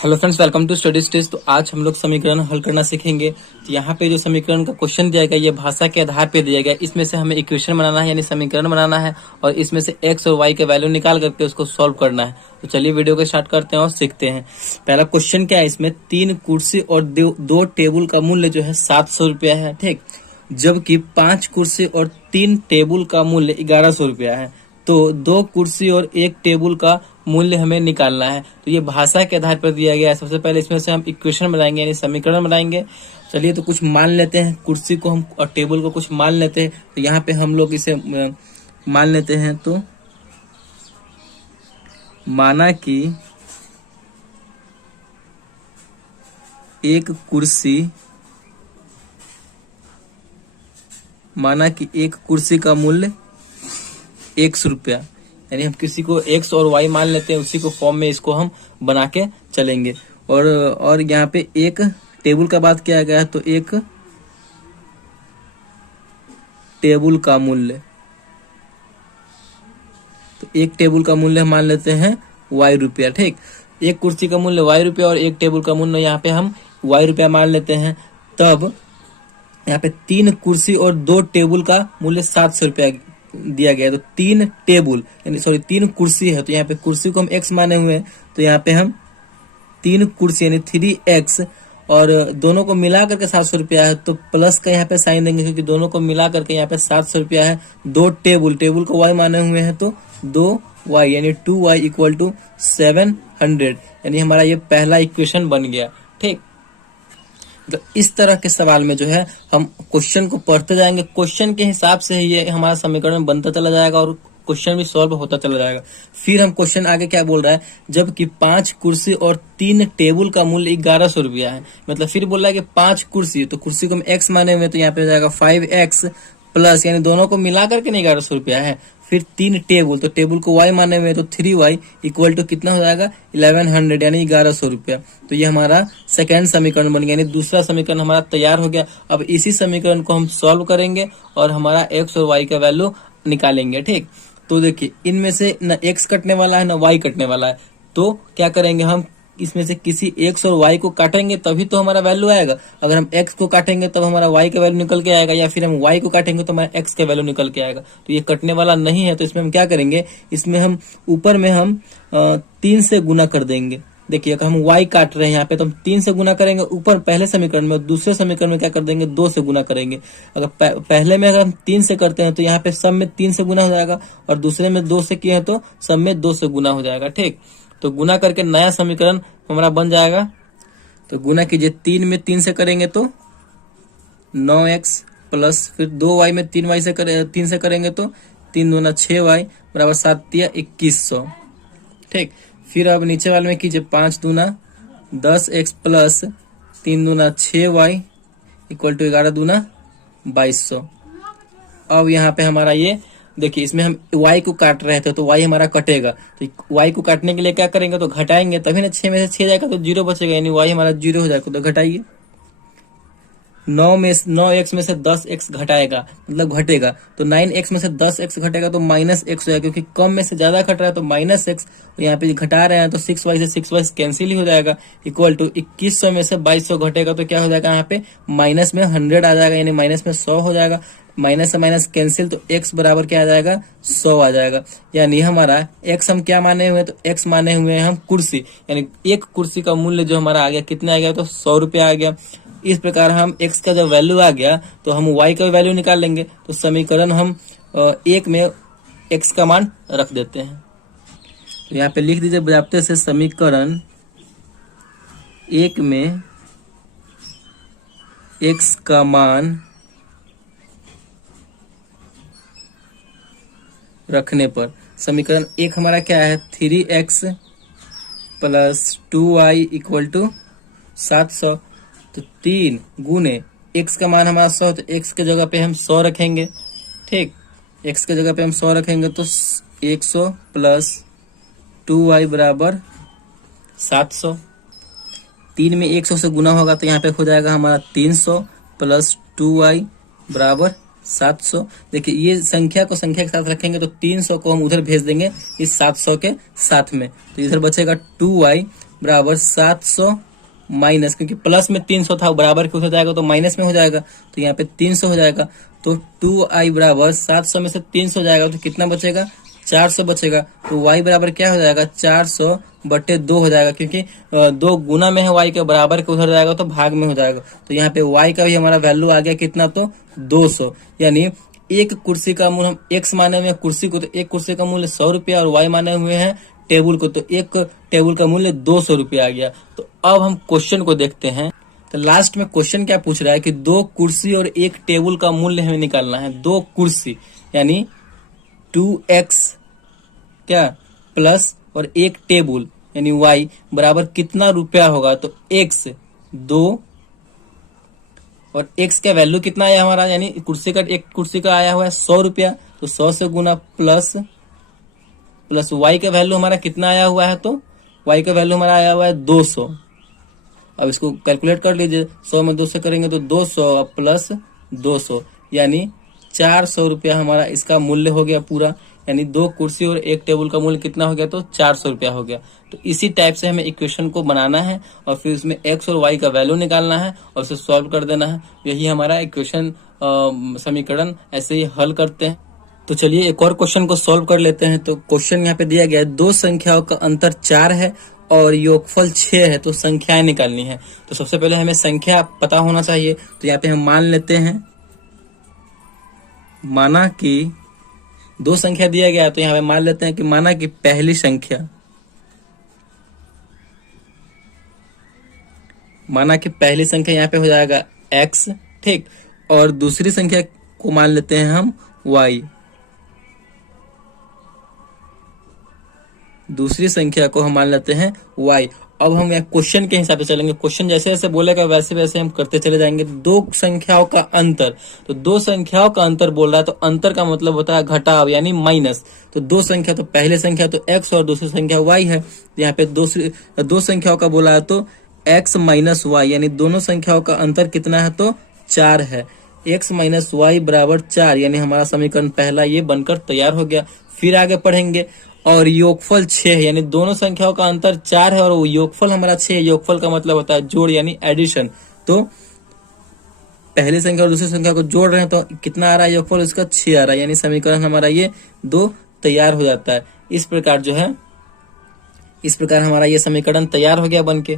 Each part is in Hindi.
Hello friends, welcome to study stage. तो आज हम लोग समीकरण हल करना सीखेंगे। तो यहाँ पे जो समीकरण का क्वेश्चन दिया गया ये भाषा के आधार पे दिया गया। इसमें से हमें इक्वेशन बनाना है यानी समीकरण बनाना है और इसमें से एक्स और वाई के वैल्यू निकाल करके उसको सॉल्व करना है। तो चलिए वीडियो को स्टार्ट करते हैं और सीखते हैं। पहला क्वेश्चन क्या है, इसमें 3 कुर्सी और दो टेबल का मूल्य जो है 700 रुपया है, ठीक। जबकि 5 कुर्सी और 3 टेबल का मूल्य 1100 रुपया है। तो 2 कुर्सी और 1 टेबल का मूल्य हमें निकालना है। तो ये भाषा के आधार पर दिया गया है। सबसे पहले इसमें से हम इक्वेशन बनाएंगे यानी समीकरण बनाएंगे। चलिए तो कुछ मान लेते हैं, कुर्सी को हम और टेबल को कुछ मान लेते हैं। तो यहाँ पे हम लोग इसे मान लेते हैं। तो माना कि एक कुर्सी का मूल्य 100 रुपया, यानी हम किसी को एक्स और वाई मान लेते हैं, उसी को फॉर्म में इसको हम बना के चलेंगे। और यहाँ पे एक टेबल का बात किया गया है, तो एक टेबल का मूल्य, तो एक टेबल का मूल्य मान लेते हैं वाई रुपया, ठीक। एक कुर्सी का मूल्य वाई रुपया और एक टेबल का मूल्य यहाँ पे हम वाई रुपया मान लेते हैं। तब यहाँ पे 3 कुर्सी और 2 टेबल का मूल्य 700 रुपया दिया गया है। तो 3 कुर्सी है, तो यहाँ पे कुर्सी को हम x माने हुए हैं। तो यहाँ पे हम 3 कुर्सी यानी 3x और दोनों को मिला करके 700 रुपया है, तो प्लस का यहाँ पे साइन देंगे क्योंकि दोनों को मिला करके यहाँ पे 700 रुपया है। 2 टेबल को y माने हुए हैं, तो 2y यानी 2y इक्वल टू 700, यानी हमारा ये पहला इक्वेशन बन गया, ठीक। तो इस तरह के सवाल में जो है हम क्वेश्चन को पढ़ते जाएंगे, क्वेश्चन के हिसाब से ही ये हमारा समीकरण बनता चला जाएगा और क्वेश्चन भी सॉल्व होता चला जाएगा। फिर हम क्वेश्चन आगे क्या बोल रहा है, जबकि 5 कुर्सी और 3 टेबल का मूल्य 1100 रुपया है। मतलब फिर बोल रहा है कि 5 कुर्सी, तो कुर्सी को हम x माने हुए, तो यहाँ पे हो जाएगा 5x प्लस, यानी दोनों को मिला करके नहीं 1100 रुपया है। फिर 3 टेबल, तो टेबल को y माने हुए, तो 3y इक्वल टू कितना हो जाएगा 1100 यानी 1100 रुपया। तो ये हमारा सेकेंड समीकरण बन गया, यानी दूसरा समीकरण हमारा तैयार हो गया। अब इसी समीकरण को हम सॉल्व करेंगे और हमारा x और y का वैल्यू निकालेंगे, ठीक। तो देखिए इनमें से न x कटने वाला है न y कटने वाला है। तो क्या करेंगे, हम इसमें से किसी x और y को काटेंगे तभी तो हमारा वैल्यू आएगा। अगर हम x को काटेंगे तब हमारा y का वैल्यू निकल के आएगा, या फिर हम y को काटेंगे तो हमारा x का वैल्यू निकल के आएगा। तो ये कटने वाला नहीं है, तो इसमें हम क्या करेंगे, इसमें हम ऊपर में हम 3 से गुना कर देंगे। देखिए अगर हम y काट रहे हैं यहाँ पे, तो हम 3 से गुना करेंगे ऊपर पहले समीकरण में, और दूसरे समीकरण में क्या कर देंगे 2 से गुना करेंगे। अगर पहले में अगर हम 3 से करते हैं तो यहाँ पे सब में 3 से गुना हो जाएगा, और दूसरे में 2 से किए हैं तो सब में 2 से गुना हो जाएगा, ठीक। तो गुना करके नया समीकरण हमारा बन जाएगा। तो गुना कीजिए, 3 में 3 से करेंगे तो 9x प्लस फिर 2y में 3 से करेंगे तो 3 दूना 6y बराबर 7 तिया 2100, ठीक। फिर अब नीचे वाले में कीजिए, 5 दूना 10x प्लस 3 दूना 6y इक्वल टू 11 दूना 2200। अब यहाँ पे हमारा ये देखिए, इसमें हम y को काट रहे थे तो y हमारा कटेगा, तो y को काटने के लिए क्या करेंगे, तो घटाएंगे तभी ना। 6 में से 6 जाएगा तो 0 बचेगा, यानी y हमारा 0 हो जाएगा। तो घटाइए, 9x में से 10x घटाएगा मतलब घटेगा, तो 9x में से 10x घटेगा तो माइनस x हो जाएगा, क्योंकि कम में से ज्यादा घट रहा है तो माइनस x। यहाँ पे घटा रहे हैं तो 6y से 6y कैंसिल ही हो जाएगा, इक्वल टू 2100 में से 2200 घटेगा तो क्या हो जाएगा, यहाँ पे माइनस में 100 आ जाएगा, यानी माइनस में 100 हो जाएगा। माइनस से माइनस कैंसिल, तो x बराबर क्या आ जाएगा 100 आ जाएगा। यानी हमारा x हम क्या माने हुए हैं, तो x माने हुए हैं हम कुर्सी, यानी एक कुर्सी का मूल्य जो हमारा आ गया कितने आ गया, तो 100 रुपया आ गया। इस प्रकार हम x का जब वैल्यू आ गया तो हम y का वैल्यू निकाल लेंगे। तो समीकरण हम 1 में x का मान रख देते हैं। तो यहाँ पे लिख दीजिए बजाते से, समीकरण 1 में x का मान रखने पर, समीकरण 1 हमारा क्या है 3x plus 2y equal to 700। तो 3 गुने x का मान हमारा 100, तो x के जगह पे हम 100 रखेंगे, ठीक। x के जगह पे हम 100 रखेंगे तो 100 प्लस 2y बराबर 700। 3 में 100 से गुना होगा तो यहाँ पे हो जाएगा हमारा 300 प्लस 2y बराबर 700। देखिए ये संख्या को संख्या के साथ रखेंगे तो 300 को हम उधर भेज देंगे इस 700 के साथ में, तो इधर बचेगा 2y बराबर 700 माइनस, क्योंकि प्लस में 300 था, बराबर के उधर जाएगा तो माइनस में हो जाएगा, तो यहाँ पे 300 हो जाएगा। तो 2i बराबर 700 में से 300 जाएगा तो कितना बचेगा, 400 बचेगा। तो y बराबर क्या हो जाएगा, 400/2 हो जाएगा, क्योंकि 2 गुना में है y के, बराबर के उधर जाएगा तो भाग में हो जाएगा। तो यहाँ पे y का भी हमारा वैल्यू आ गया कितना, तो 200। यानी एक कुर्सी का मूल्य हम x माने हुए हैं कुर्सी को, तो एक कुर्सी का मूल्य 100 रुपया, और y माने हुए हैं टेबुल को, तो एक टेबुल का मूल्य 200 रुपया आ गया। तो अब हम क्वेश्चन को देखते हैं। तो लास्ट में क्वेश्चन क्या पूछ रहा है कि 2 कुर्सी और एक टेबुल का मूल्य हमें निकालना है। 2 कुर्सी यानी 2x क्या प्लस और एक टेबुल यानी y बराबर कितना रुपया होगा, तो x 2 और x का वैल्यू कितना आया हमारा, यानी कुर्सी का, एक कुर्सी का आया हुआ है 100 रुपया, तो 100 से गुना प्लस y का वैल्यू हमारा कितना आया हुआ है, तो y का वैल्यू हमारा आया हुआ है 200। अब इसको कैलकुलेट कर लीजिए, 100 में 2 से करेंगे तो 200 प्लस 200 यानी 400 रुपया हमारा इसका मूल्य हो गया पूरा। यानी 2 कुर्सी और एक टेबल का मूल्य कितना हो गया, तो 400 रुपया हो गया। तो इसी टाइप से हमें इक्वेशन को बनाना है और फिर उसमें x और y का वैल्यू निकालना है और उसे सॉल्व कर देना है। यही हमारा इक्वेशन समीकरण ऐसे ही हल करते हैं। तो चलिए एक और क्वेश्चन को सॉल्व कर लेते हैं। तो क्वेश्चन यहाँ पे दिया गया है, 2 संख्याओं का अंतर 4 है और योगफल 6 है, तो संख्याएं निकालनी है। तो सबसे पहले हमें संख्या पता होना चाहिए। तो यहाँ पे हम मान लेते हैं, माना कि 2 संख्या दिया गया है, तो यहाँ पे मान लेते हैं कि माना कि पहली संख्या, माना कि पहली संख्या यहाँ पे हो जाएगा x, ठीक, और दूसरी संख्या को मान लेते हैं हम y। दूसरी संख्या को हम मान लेते हैं y। अब हम यहाँ क्वेश्चन के हिसाब से चलेंगे, क्वेश्चन जैसे जैसे बोलेगा वैसे वैसे हम करते चले जाएंगे। 2 संख्याओं का अंतर, तो 2 संख्याओं का अंतर बोल रहा है, तो अंतर का मतलब होता है घटाव यानी माइनस। तो 2 संख्या, तो पहले संख्या तो x और दूसरी संख्या y है। यहाँ पे 2 संख्याओं का बोला है तो x माइनस y, यानी दोनों संख्याओं का अंतर कितना है, तो 4 है। x माइनस y बराबर 4, यानी हमारा समीकरण पहला ये बनकर तैयार हो गया। फिर आगे पढ़ेंगे, और योगफल 6 है, यानी दोनों संख्याओं का अंतर 4 है और वो योगफल हमारा 6 है। योगफल का मतलब होता है जोड़ यानी एडिशन। तो पहली संख्या और दूसरी संख्या को जोड़ रहे हैं तो कितना आ रहा है योगफल, उसका 6 आ रहा है, यानी समीकरण हमारा ये 2 तैयार हो जाता है। इस प्रकार जो है, इस प्रकार हमारा ये समीकरण तैयार हो गया बनके।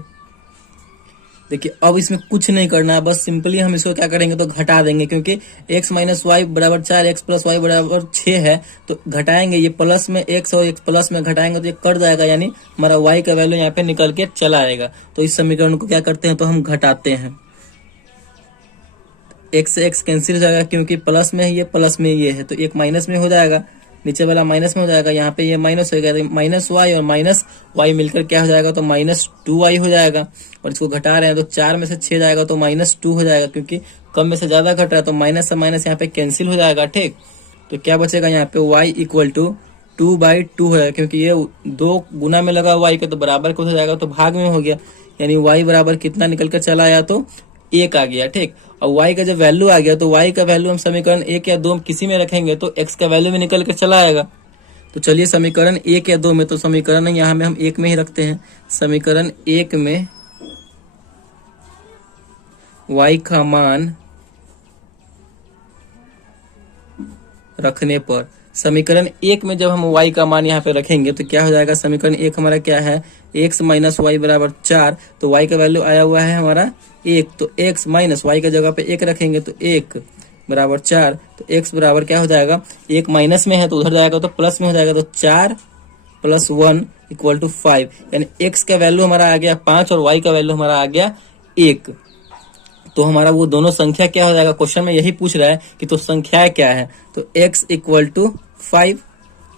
देखिए अब इसमें कुछ नहीं करना है, बस सिंपली हम इसको क्या करेंगे, तो घटा देंगे, क्योंकि x माइनस वाई बराबर 4, x प्लस वाई बराबर 6 है, तो घटाएंगे, ये प्लस में x और x प्लस में घटाएंगे तो ये कट जाएगा, यानी हमारा y का वैल्यू यहाँ पे निकल के चला आएगा। तो इस समीकरण को क्या करते हैं, तो हम घटाते हैं। x से x कैंसिल हो जाएगा, क्योंकि प्लस में है ये, प्लस में ये है, तो एक माइनस में हो जाएगा, नीचे वाला माइनस में हो जाएगा, यहाँ पे ये माइनस हो गया, तो माइनस वाई और माइनस वाई मिलकर क्या हो जाएगा, तो माइनस 2y हो जाएगा। और इसको घटा रहे हैं तो 4 में से 6 जाएगा तो माइनस 2 हो जाएगा, क्योंकि कम में से ज्यादा घट रहा है, तो माइनस से माइनस यहाँ पे कैंसिल हो जाएगा, ठीक। तो क्या बचेगा यहाँ पे, y इक्वल टू 2/2 है, क्योंकि ये 2 गुना में लगा y के, तो बराबर को हो जाएगा तो भाग में हो गया, यानी y बराबर कितना निकल कर चला आया, तो 1 आ गया, ठीक। और y का जब वैल्यू आ गया, तो y का वैल्यू हम समीकरण 1 या 2 किसी में रखेंगे तो x का वैल्यू में निकल के चला आएगा। तो चलिए समीकरण 1 या 2 में, तो समीकरण यहाँ में हम 1 में ही रखते हैं। समीकरण 1 में y का मान रखने पर, समीकरण 1 में जब हम y का मान यहाँ पे रखेंगे तो क्या हो जाएगा, समीकरण 1 हमारा क्या है, x माइनस वाई बराबर 4, तो y का वैल्यू आया हुआ है हमारा 1, तो x माइनस वाई का जगह पे 1 रखेंगे तो 1 बराबर 4, तो x बराबर क्या हो जाएगा, 1 माइनस में है तो उधर जाएगा तो प्लस में हो जाएगा, तो 4 + 1 = 5, यानी x का वैल्यू हमारा आ गया 5 और y का वैल्यू हमारा आ गया 1। तो हमारा वो दोनों संख्या क्या हो जाएगा, क्वेश्चन में यही पूछ रहा है कि तो संख्या क्या है, तो x = 5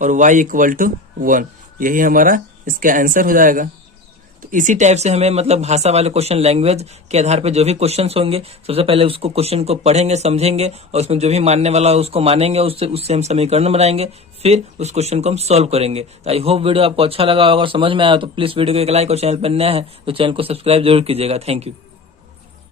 और y = 1, यही हमारा इसका आंसर हो जाएगा। तो इसी टाइप से हमें मतलब भाषा वाले क्वेश्चन, लैंग्वेज के आधार पे जो भी क्वेश्चंस होंगे, सबसे पहले उसको क्वेश्चन को पढ़ेंगे, समझेंगे और उसमें जो भी मानने वाला है उसको मानेंगे, उससे हम समीकरण बनाएंगे, फिर उस क्वेश्चन को हम सॉल्व करेंगे। तो आई होप वीडियो आपको अच्छा लगा होगा, समझ में आया तो प्लीज वीडियो को एक लाइक और चैनल पर नया है तो चैनल को सब्सक्राइब जरूर कीजिएगा। Thank you.